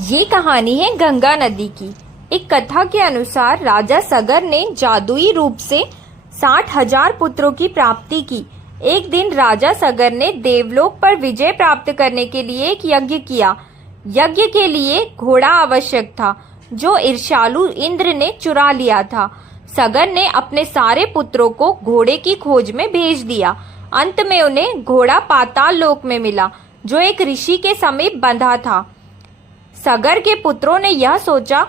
ये कहानी है गंगा नदी की। एक कथा के अनुसार राजा सगर ने जादुई रूप से 60,000 पुत्रों की प्राप्ति की। एक दिन राजा सगर ने देवलोक पर विजय प्राप्त करने के लिए एक यज्ञ किया। यज्ञ के लिए घोड़ा आवश्यक था, जो ईर्ष्यालु इंद्र ने चुरा लिया था। सगर ने अपने सारे पुत्रों को घोड़े की खोज में भेज दिया। अंत में उन्हें घोड़ा पाताल लोक में मिला, जो एक ऋषि के समीप बंधा था। सगर के पुत्रों ने यह सोचा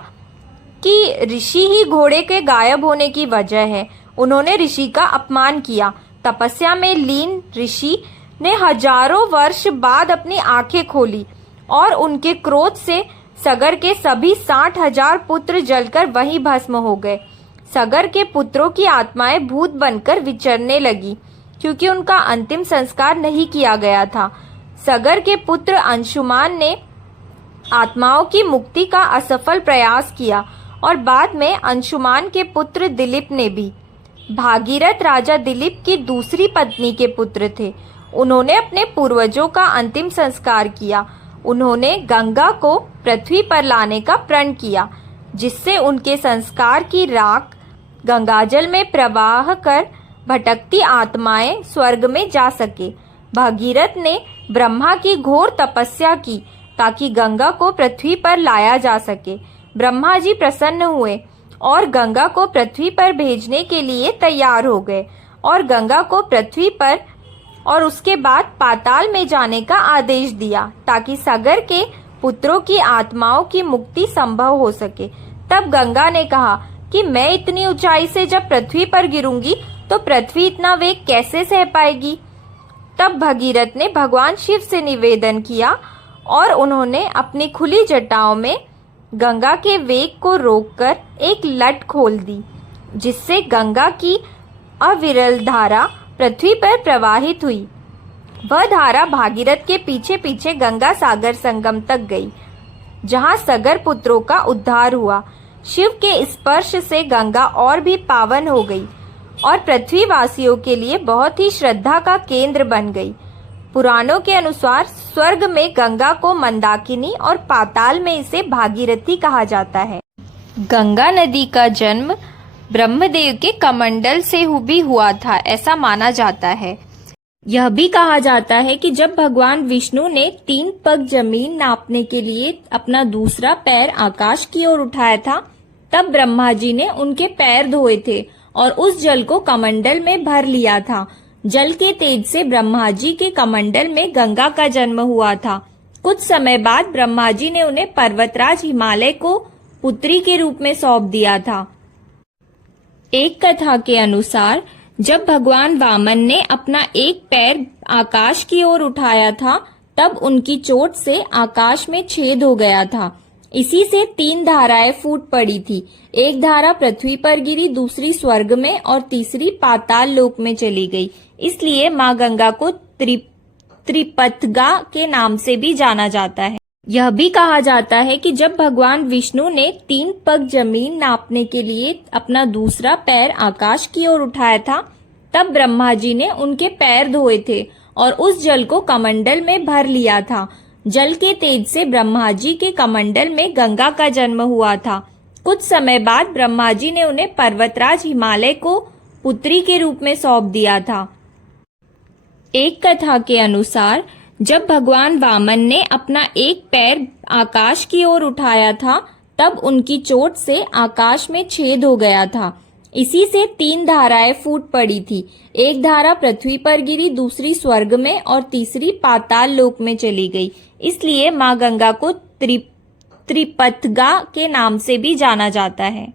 कि ऋषि ही घोड़े के गायब होने की वजह है। उन्होंने ऋषि का अपमान किया। तपस्या में लीन ऋषि ने हजारों वर्ष बाद अपनी आंखें खोली और उनके क्रोध से सगर के सभी 60,000 पुत्र जलकर वहीं भस्म हो गए। सगर के पुत्रों की आत्माएं भूत बनकर विचरने लगी, क्योंकि उनका अंतिम संस्कार नहीं किया गया था। सगर के पुत्र अंशुमान ने आत्माओं की मुक्ति का असफल प्रयास किया और बाद में अंशुमान के पुत्र दिलीप ने भी। भागीरथ राजा दिलीप की दूसरी पत्नी के पुत्र थे। उन्होंने अपने पूर्वजों का अंतिम संस्कार किया। उन्होंने गंगा को पृथ्वी पर लाने का प्रण किया, जिससे उनके संस्कार की राख गंगाजल में प्रवाह कर भटकती आत्माएं स्वर्ग में जा सके। भागीरथ ने ब्रह्मा की घोर तपस्या की ताकि गंगा को पृथ्वी पर लाया जा सके। ब्रह्मा जी प्रसन्न हुए और गंगा को पृथ्वी पर भेजने के लिए तैयार हो गए और गंगा को पृथ्वी पर और उसके बाद पाताल में जाने का आदेश दिया, ताकि सगर के पुत्रों की आत्माओं की मुक्ति संभव हो सके। तब गंगा ने कहा कि मैं इतनी ऊंचाई से जब पृथ्वी पर गिरूंगी तो पृथ्वी इतना वेग कैसे सह पाएगी। तब भगीरथ ने भगवान शिव से निवेदन किया और उन्होंने अपनी खुली जटाओं में गंगा के वेग को रोककर एक लट खोल दी, जिससे गंगा की अविरल धारा पृथ्वी पर प्रवाहित हुई। वह धारा भागीरथ के पीछे पीछे गंगा सागर संगम तक गई, जहां सगर पुत्रों का उद्धार हुआ। शिव के स्पर्श से गंगा और भी पावन हो गई और पृथ्वीवासियों के लिए बहुत ही श्रद्धा का केंद्र बन गई। पुराणों के अनुसार स्वर्ग में गंगा को मंदाकिनी और पाताल में इसे भागीरथी कहा जाता है। गंगा नदी का जन्म ब्रह्मदेव के कमंडल से भी हुआ था, ऐसा माना जाता है। यह भी कहा जाता है कि जब भगवान विष्णु ने 3 पग जमीन नापने के लिए अपना दूसरा पैर आकाश की ओर उठाया था, तब ब्रह्मा जी ने उनके पैर धोए थे और उस जल को कमंडल में भर लिया था। जल के तेज से ब्रह्मा जी के कमंडल में गंगा का जन्म हुआ था। कुछ समय बाद ब्रह्मा जी ने उन्हें पर्वतराज हिमालय को पुत्री के रूप में सौंप दिया था। एक कथा के अनुसार जब भगवान वामन ने अपना एक पैर आकाश की ओर उठाया था, तब उनकी चोट से आकाश में छेद हो गया था। इसी से 3 धाराएं फूट पड़ी थी। एक धारा पृथ्वी पर गिरी, दूसरी स्वर्ग में और तीसरी पाताल लोक में चली गई। इसलिए माँ गंगा को त्रिपथगा के नाम से भी जाना जाता है। यह भी कहा जाता है कि जब भगवान विष्णु ने 3 पग जमीन नापने के लिए अपना दूसरा पैर आकाश की ओर उठाया था, तब ब्रह्मा जी ने उनके पैर धोए थे और उस जल को कमंडल में भर लिया था। जल के तेज से ब्रह्मा जी के कमंडल में गंगा का जन्म हुआ था। कुछ समय बाद ब्रह्मा जी ने उन्हें पर्वतराज हिमालय को पुत्री के रूप में सौंप दिया था। एक कथा के अनुसार जब भगवान वामन ने अपना एक पैर आकाश की ओर उठाया था, तब उनकी चोट से आकाश में छेद हो गया था। इसी से 3 धाराएं फूट पड़ी थी। एक धारा पृथ्वी पर गिरी, दूसरी स्वर्ग में और तीसरी पाताल लोक में चली गई। इसलिए माँ गंगा को त्रिपथगा के नाम से भी जाना जाता है।